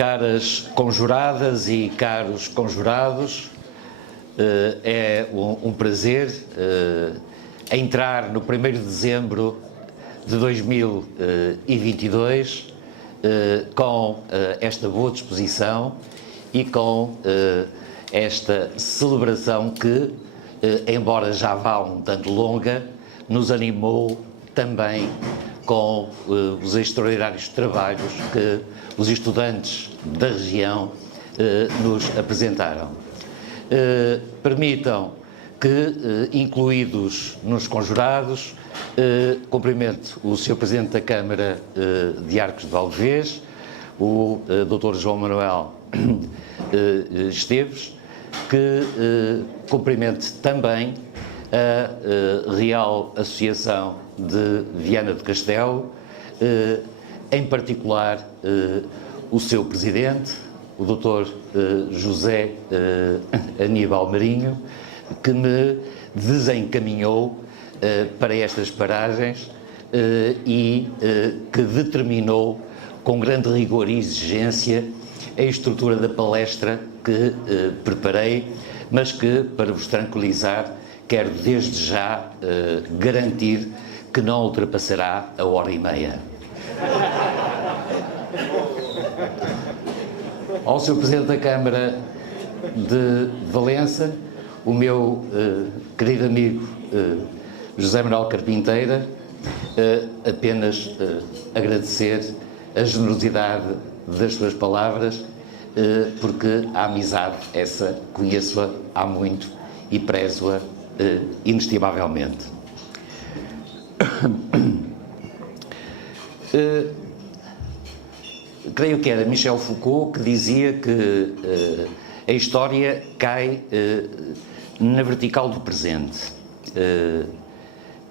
Caras conjuradas e caros conjurados, é um prazer entrar no 1º de dezembro de 2022 com esta boa disposição e com esta celebração que, embora já vá um tanto longa, nos animou também com os extraordinários trabalhos que os estudantes da região nos apresentaram. Permitam que, incluídos nos conjurados, cumprimento o Sr. Presidente da Câmara de Arcos de Valdevez, o Dr. João Manuel Esteves, que cumprimente também a Real Associação de Viana do Castelo, em particular o seu Presidente, o Dr. José Aníbal Marinho, que me desencaminhou para estas paragens e que determinou com grande rigor e exigência a estrutura da palestra que preparei, mas que, para vos tranquilizar, quero desde já garantir que não ultrapassará a 1h30. Ao Sr. Presidente da Câmara de Valença, o meu querido amigo José Manuel Carpinteira, apenas agradecer a generosidade das suas palavras, porque a amizade, essa, conheço-a há muito e prezo-a inestimavelmente. Creio que era Michel Foucault que dizia que a história cai na vertical do presente.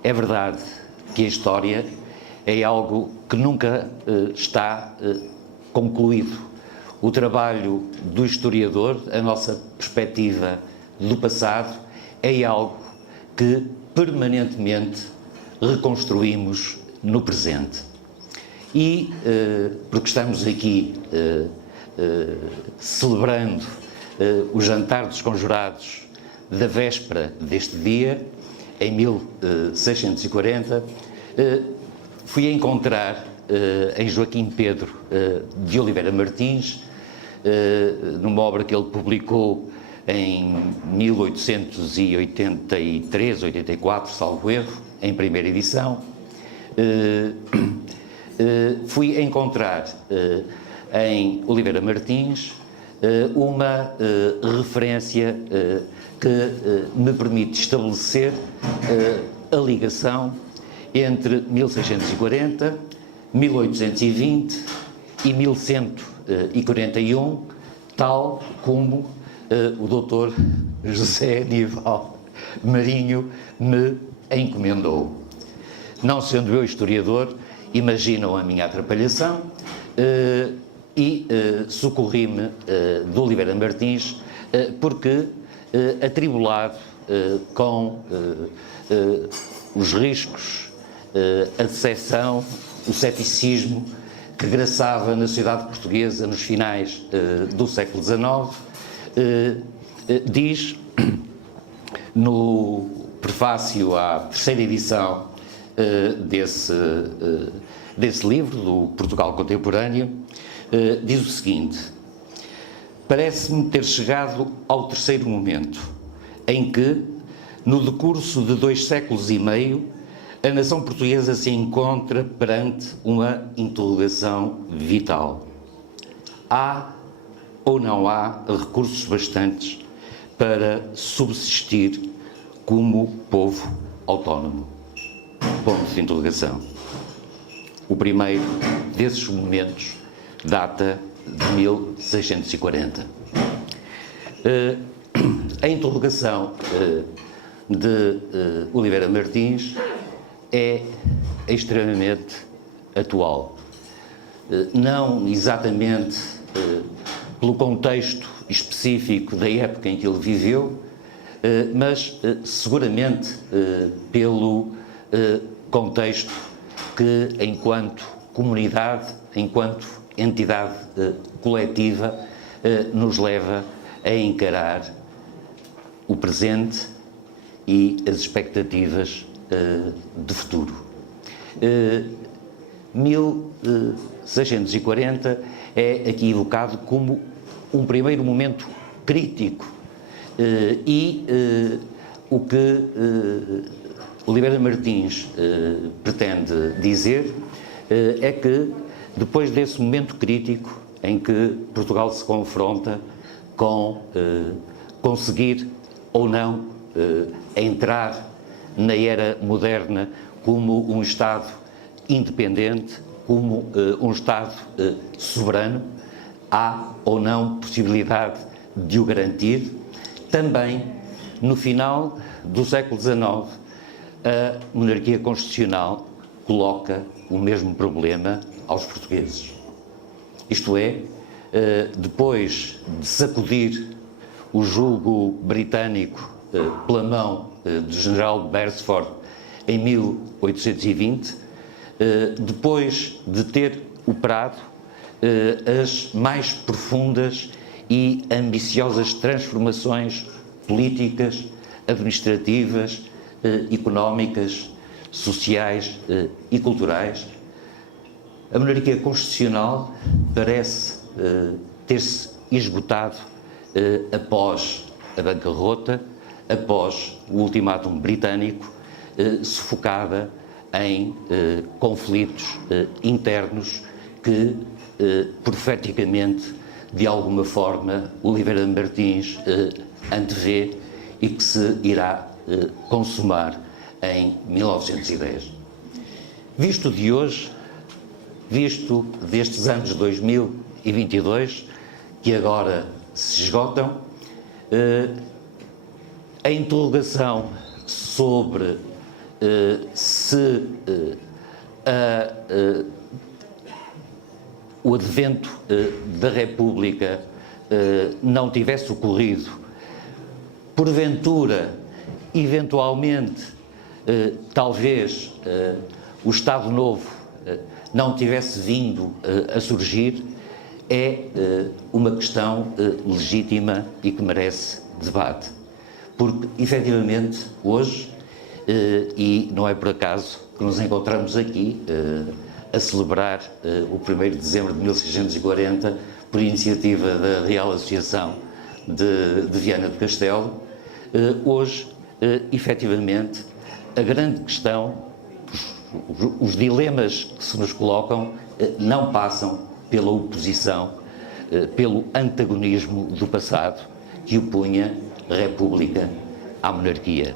É verdade que a história é algo que nunca está concluído. O trabalho do historiador, a nossa perspectiva do passado, é algo que permanentemente reconstruímos no presente. E, porque estamos aqui celebrando o jantar dos conjurados da véspera deste dia, em 1640, fui encontrar em Joaquim Pedro de Oliveira Martins, numa obra que ele publicou em 1883, 84, salvo erro, em primeira edição, fui encontrar em Oliveira Martins uma referência que me permite estabelecer a ligação entre 1640, 1820 e 1141, tal como o Dr. José Aníbal Marinho me encomendou. Não sendo eu historiador, imaginam a minha atrapalhação e socorri-me de Oliveira Martins porque, atribulado com os riscos, a decepção, o ceticismo que graçava na sociedade portuguesa nos finais do século XIX, diz no prefácio à terceira edição desse livro, do Portugal Contemporâneo, diz o seguinte: parece-me ter chegado ao terceiro momento, em que, no decurso de 2 séculos e meio, a nação portuguesa se encontra perante uma interrogação vital. Há ou não há recursos bastantes para subsistir como povo autónomo? Ponto de interrogação. O primeiro desses momentos data de 1640. A interrogação de Oliveira Martins é extremamente atual. Não exatamente pelo contexto específico da época em que ele viveu, mas seguramente pelo contexto que, enquanto comunidade, enquanto entidade coletiva nos leva a encarar o presente e as expectativas de futuro. 1640 é aqui evocado como um primeiro momento crítico e o que Oliveira Martins pretende dizer é que depois desse momento crítico em que Portugal se confronta com conseguir ou não entrar na era moderna como um Estado independente, como um Estado soberano, há ou não possibilidade de o garantir. Também, no final do século XIX, a monarquia constitucional coloca o mesmo problema aos portugueses. Isto é, depois de sacudir o jugo britânico pela mão do general Beresford em 1820, depois de ter operado as mais profundas e ambiciosas transformações políticas, administrativas, económicas, sociais e culturais, a monarquia constitucional parece ter-se esgotado após a bancarrota, após o ultimátum britânico, sufocada em conflitos internos que, profeticamente, de alguma forma, Oliveira Martins antevê e que se irá consumar em 1910. Visto de hoje, visto destes anos 2022, que agora se esgotam, a interrogação sobre se o advento da República não tivesse ocorrido, porventura, eventualmente, talvez o Estado Novo não tivesse vindo a surgir, é uma questão legítima e que merece debate. Porque, efetivamente, hoje, e não é por acaso que nos encontramos aqui a celebrar o 1º de dezembro de 1640, por iniciativa da Real Associação de Viana do Castelo, hoje, efetivamente, a grande questão, os dilemas que se nos colocam não passam pela oposição, pelo antagonismo do passado que opunha a República à monarquia.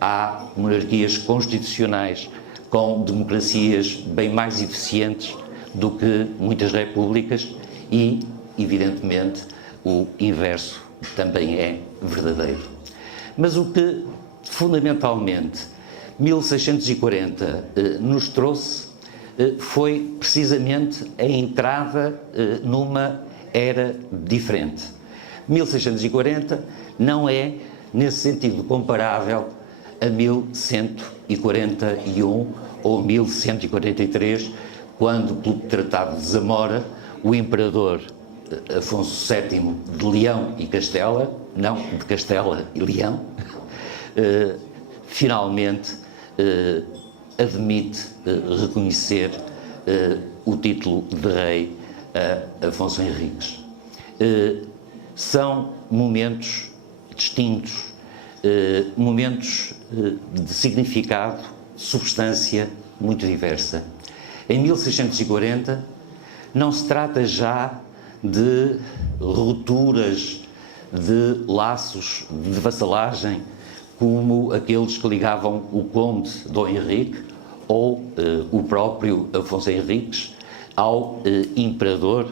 Há monarquias constitucionais com democracias bem mais eficientes do que muitas repúblicas e, evidentemente, o inverso também é verdadeiro. Mas o que, fundamentalmente, 1640 nos trouxe foi precisamente a entrada numa era diferente. 1640 não é, nesse sentido, comparável a 1141 ou 1143, quando, pelo Tratado de Zamora, o imperador Afonso VII de Leão e Castela, não de Castela e Leão, finalmente admite reconhecer o título de rei a Afonso Henriques. São momentos distintos, momentos de significado, de substância muito diversa. Em 1640 não se trata já de rupturas de laços de vassalagem como aqueles que ligavam o conde Dom Henrique ou o próprio Afonso Henriques ao imperador,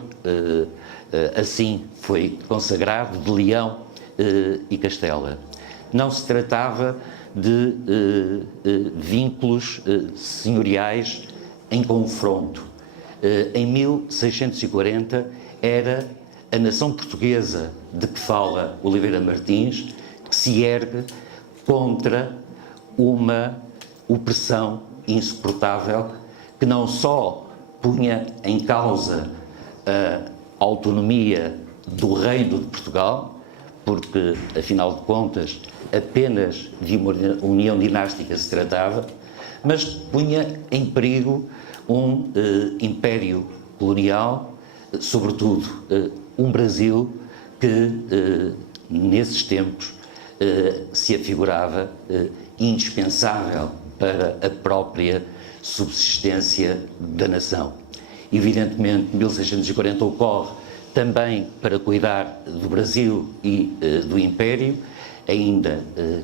assim foi consagrado, de Leão e Castela. Não se tratava de vínculos senhoriais em confronto. Em 1640 era a nação portuguesa de que fala Oliveira Martins que se ergue contra uma opressão insuportável que não só punha em causa a autonomia do Reino de Portugal, porque, afinal de contas, apenas de uma união dinástica se tratava, mas punha em perigo um império colonial, sobretudo um Brasil que, nesses tempos, se afigurava indispensável para a própria subsistência da nação. Evidentemente, 1640 ocorre também para cuidar do Brasil e do Império, ainda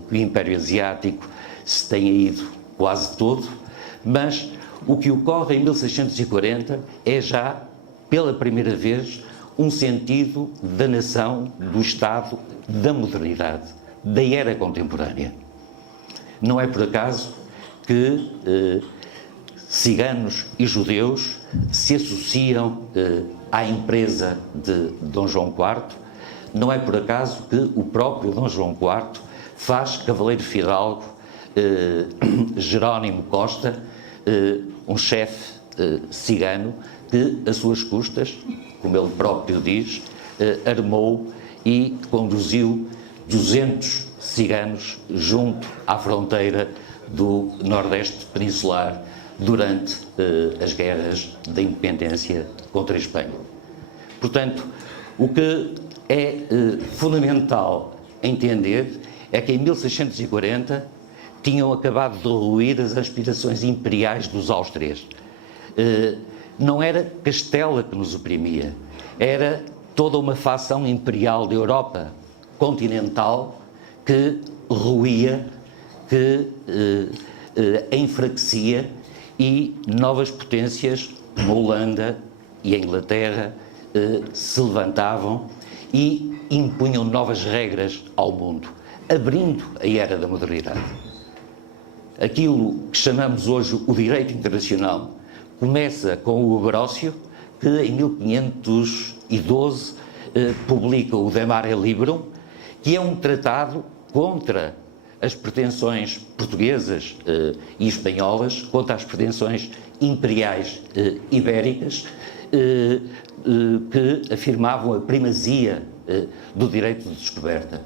que o Império Asiático se tenha ido quase todo, mas o que ocorre em 1640 é já, pela primeira vez, um sentido da nação, do Estado, da modernidade, da era contemporânea. Não é por acaso que ciganos e judeus se associam à empresa de Dom João IV, não é por acaso que o próprio Dom João IV faz cavaleiro fidalgo Jerónimo Costa, um chefe cigano que, às suas custas, como ele próprio diz, armou e conduziu 200 ciganos junto à fronteira do Nordeste peninsular durante as guerras da independência contra a Espanha. Portanto, o que é fundamental entender é que em 1640 tinham acabado de ruir as aspirações imperiais dos Áustrias. Não era Castela que nos oprimia, era toda uma facção imperial da Europa continental que ruía, que enfraquecia, e novas potências, como a Holanda e a Inglaterra, se levantavam e impunham novas regras ao mundo, abrindo a era da modernidade. Aquilo que chamamos hoje o direito internacional começa com o Grócio, que em 1512 publica o De Mare Liberum, que é um tratado contra as pretensões portuguesas e espanholas, contra as pretensões imperiais ibéricas, que afirmavam a primazia do direito de descoberta.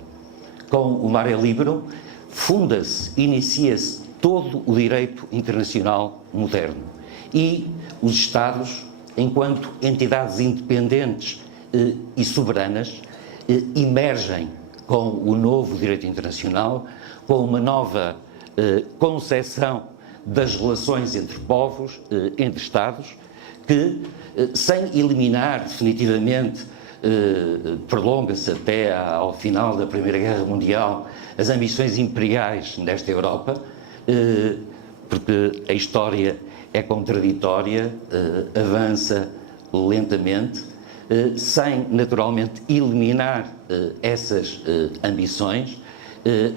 Com o Mare Liberum funda-se, inicia-se todo o direito internacional moderno e os Estados, enquanto entidades independentes e soberanas, emergem com o novo direito internacional, com uma nova concepção das relações entre povos, entre Estados, que, sem eliminar definitivamente, prolonga-se até ao final da Primeira Guerra Mundial, as ambições imperiais nesta Europa, porque a história é contraditória, avança lentamente, sem naturalmente eliminar essas ambições,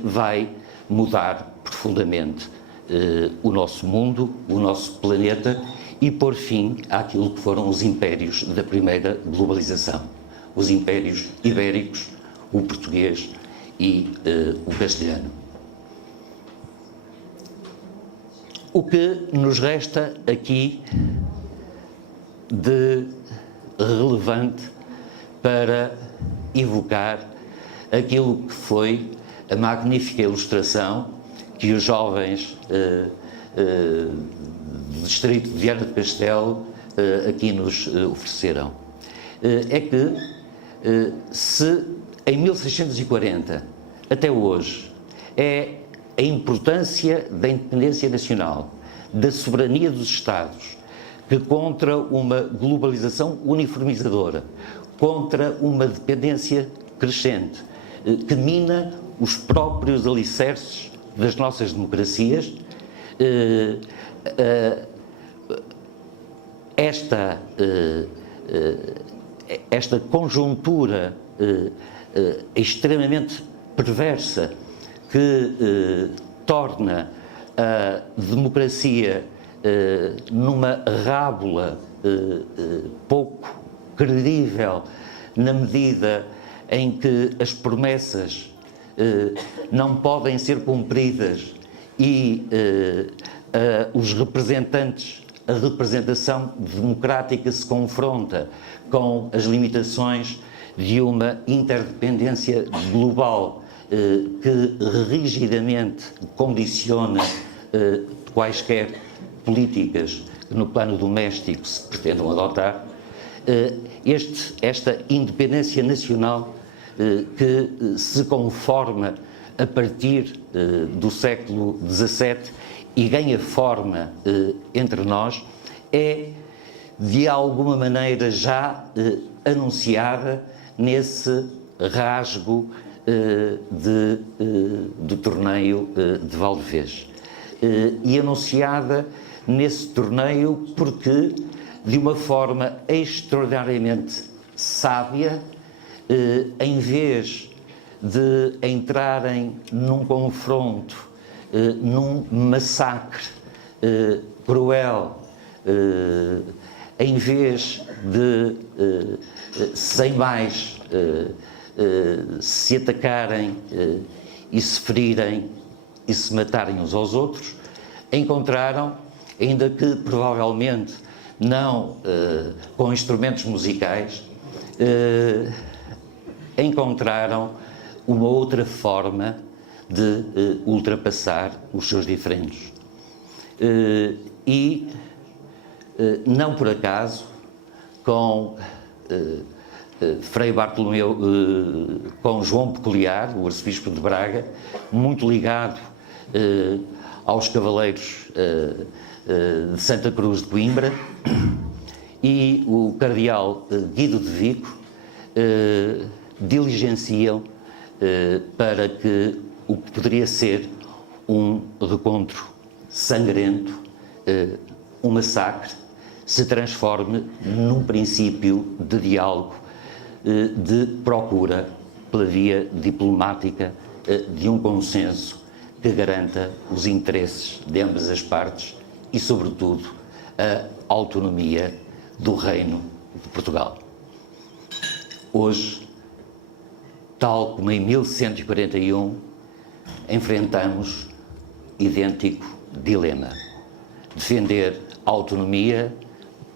vai mudar profundamente o nosso mundo, o nosso planeta e pôr fim àquilo que foram os impérios da primeira globalização. Os impérios ibéricos, o português e o castelhano. O que nos resta aqui de relevante para evocar aquilo que foi a magnífica ilustração que os jovens do distrito de Viana do Castelo aqui nos ofereceram. É que se em 1640 até hoje é a importância da independência nacional, da soberania dos Estados, que contra uma globalização uniformizadora, contra uma dependência crescente, que mina os próprios alicerces das nossas democracias, esta conjuntura extremamente perversa que torna a democracia numa rábula pouco credível, na medida em que as promessas não podem ser cumpridas e os representantes a representação democrática se confronta com as limitações de uma interdependência global que rigidamente condiciona quaisquer políticas que no plano doméstico se pretendam adotar, esta independência nacional que se conforma a partir do século XVII e ganha forma entre nós, é de alguma maneira já anunciada nesse rasgo do torneio de Valdevez. E anunciada nesse torneio porque, de uma forma extraordinariamente sábia, em vez de entrarem num confronto, num massacre cruel, em vez de, sem mais, se atacarem e se ferirem e se matarem uns aos outros, encontraram, ainda que provavelmente não com instrumentos musicais, encontraram uma outra forma de ultrapassar os seus diferendos. E, não por acaso, com Frei Bartolomeu, com João Peculiar, o arcebispo de Braga, muito ligado aos cavaleiros de Santa Cruz de Coimbra, e o cardeal Guido de Vico diligenciam para que o que poderia ser um recontro sangrento, um massacre, se transforme num princípio de diálogo, de procura, pela via diplomática, de um consenso que garanta os interesses de ambas as partes e, sobretudo, a autonomia do Reino de Portugal. Hoje, tal como em 1141, enfrentamos idêntico dilema: defender a autonomia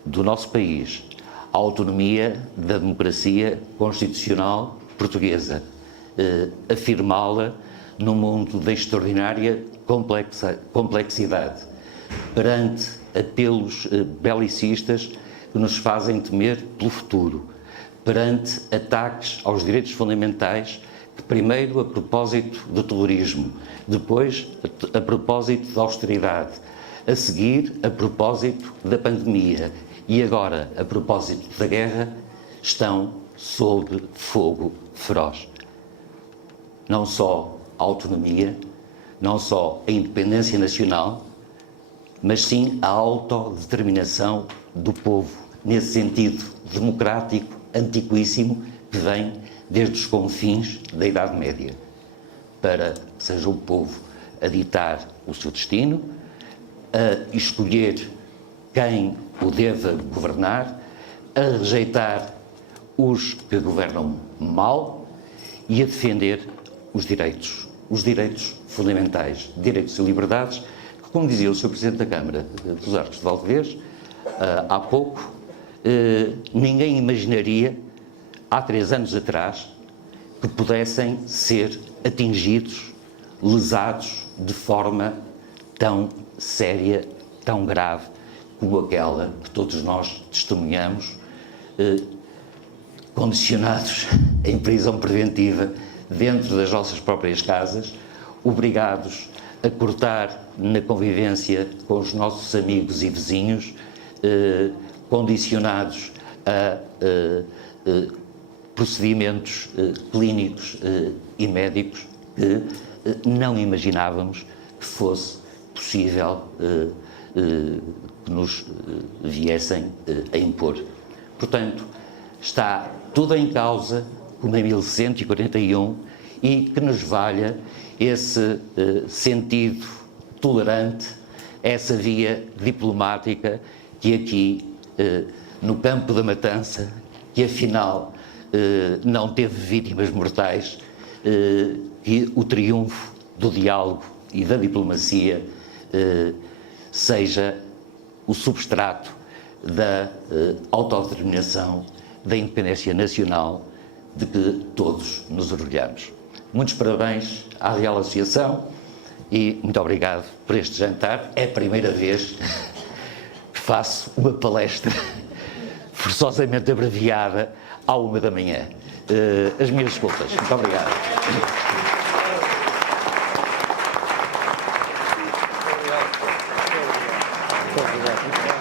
do nosso país, a autonomia da democracia constitucional portuguesa, afirmá-la num mundo de extraordinária complexidade, perante apelos belicistas que nos fazem temer pelo futuro, perante ataques aos direitos fundamentais, que primeiro a propósito do terrorismo, depois a propósito da austeridade, a seguir a propósito da pandemia e agora a propósito da guerra, estão sob fogo feroz. Não só a autonomia, não só a independência nacional, mas sim a autodeterminação do povo, nesse sentido democrático, antiquíssimo, que vem desde os confins da Idade Média, para que seja o povo a ditar o seu destino, a escolher quem o deva governar, a rejeitar os que governam mal e a defender os direitos fundamentais, direitos e liberdades, que, como dizia o Sr. Presidente da Câmara dos Arcos de Valdevez, há pouco, ninguém imaginaria, há 3 anos atrás, que pudessem ser atingidos, lesados de forma tão séria, tão grave, como aquela que todos nós testemunhamos, condicionados em prisão preventiva dentro das nossas próprias casas, obrigados a cortar na convivência com os nossos amigos e vizinhos, condicionados a procedimentos clínicos e médicos que não imaginávamos que fosse possível que nos viessem a impor. Portanto, está tudo em causa, como em 1141, e que nos valha esse sentido tolerante, essa via diplomática que aqui, no campo da matança, que afinal não teve vítimas mortais, que o triunfo do diálogo e da diplomacia seja o substrato da autodeterminação, da independência nacional, de que todos nos orgulhamos. Muitos parabéns à Real Associação e muito obrigado por este jantar. É a primeira vez que faço uma palestra forçosamente abreviada à 1 da manhã. As minhas desculpas. Muito obrigado. Muito obrigado.